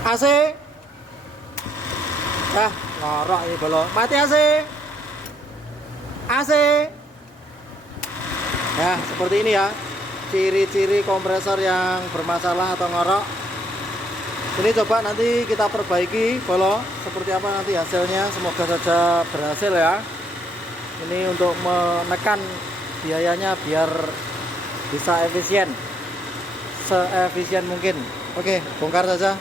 AC. Nah, ngorok ini belum. Mati AC. AC. Ya, seperti ini ya. Ciri-ciri kompresor yang bermasalah atau ngorok. Ini coba nanti kita perbaiki, bolo. Seperti apa nanti hasilnya? Semoga saja berhasil ya. Ini untuk menekan biayanya biar bisa efisien, seefisien mungkin. Oke, bongkar saja.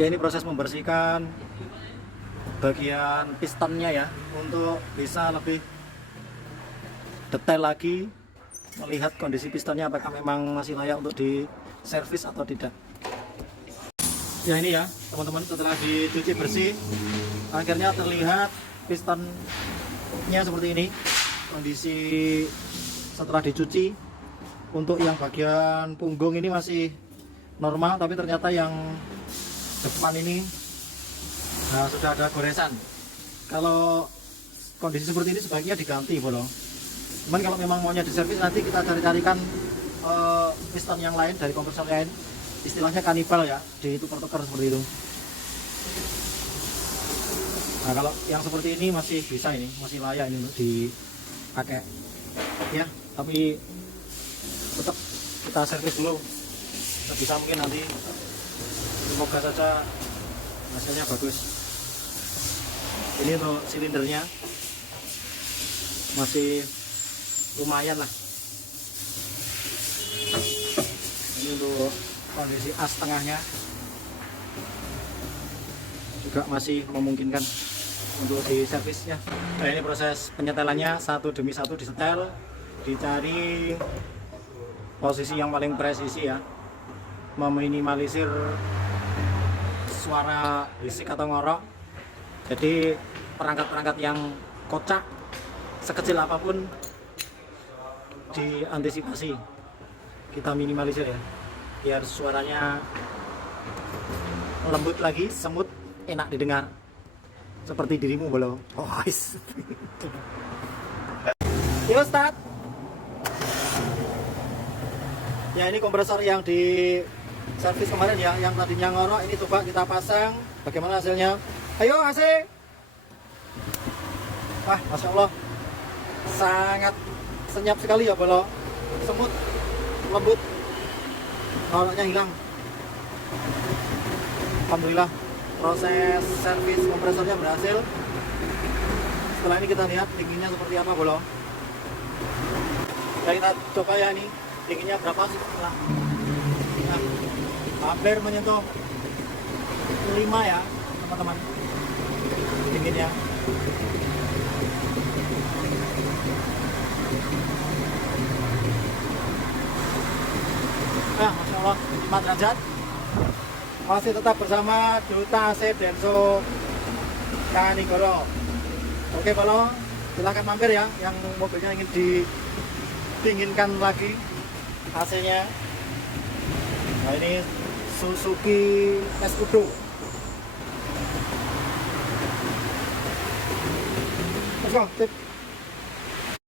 Ya, ini proses membersihkan bagian pistonnya ya, untuk bisa lebih detail lagi melihat kondisi pistonnya apakah memang masih layak untuk diservis atau tidak. Ya, ini ya teman-teman, setelah dicuci bersih akhirnya terlihat pistonnya seperti ini kondisi setelah dicuci. Untuk yang bagian punggung ini masih normal, tapi ternyata yang depan ini sudah ada goresan. Kalau kondisi seperti ini sebaiknya diganti, bolo. Cuman kalau memang maunya diservis, nanti kita cari-carikan piston yang lain dari kompresor lain, istilahnya kanibal ya, ditukar-tukar seperti itu. Nah, kalau yang seperti ini masih bisa, ini masih layak ini untuk dipakai ya, tapi tetap kita servis dulu sebisa mungkin, nanti semoga saja hasilnya bagus. Ini untuk silindernya masih lumayan lah. Ini untuk kondisi as tengahnya juga masih memungkinkan untuk diservisnya. Nah, ini proses penyetelannya, satu demi satu disetel, dicari posisi yang paling presisi ya, meminimalisir suara berisik atau ngorok. Jadi perangkat-perangkat yang kocak sekecil apapun diantisipasi, kita minimalisir ya, biar suaranya lembut lagi, semut, enak didengar seperti dirimu, bolo. Oh, yuk start. Ya, ini kompresor yang di servis kemarin ya, yang tadinya ngorok, ini coba kita pasang, bagaimana hasilnya. Ayo AC. Wah, Masya Allah, sangat senyap sekali ya, bolo. Semut, lembut, ngoroknya hilang. Alhamdulillah, proses servis kompresornya berhasil. Setelah ini kita lihat dinginnya seperti apa, bolo. Ya, kita coba ya, ini dinginnya berapa sih? Nah, hampir menyentuh 5 ya teman-teman dinginnya. Nah, Masya Allah, 5 derajat. Masih tetap bersama Duta AC Denso Kanigoro. Oke, kalau silahkan mampir ya, yang mobilnya ingin didinginkan lagi AC-nya. Nah, ini Suzuki Escudo. Let's go, sip.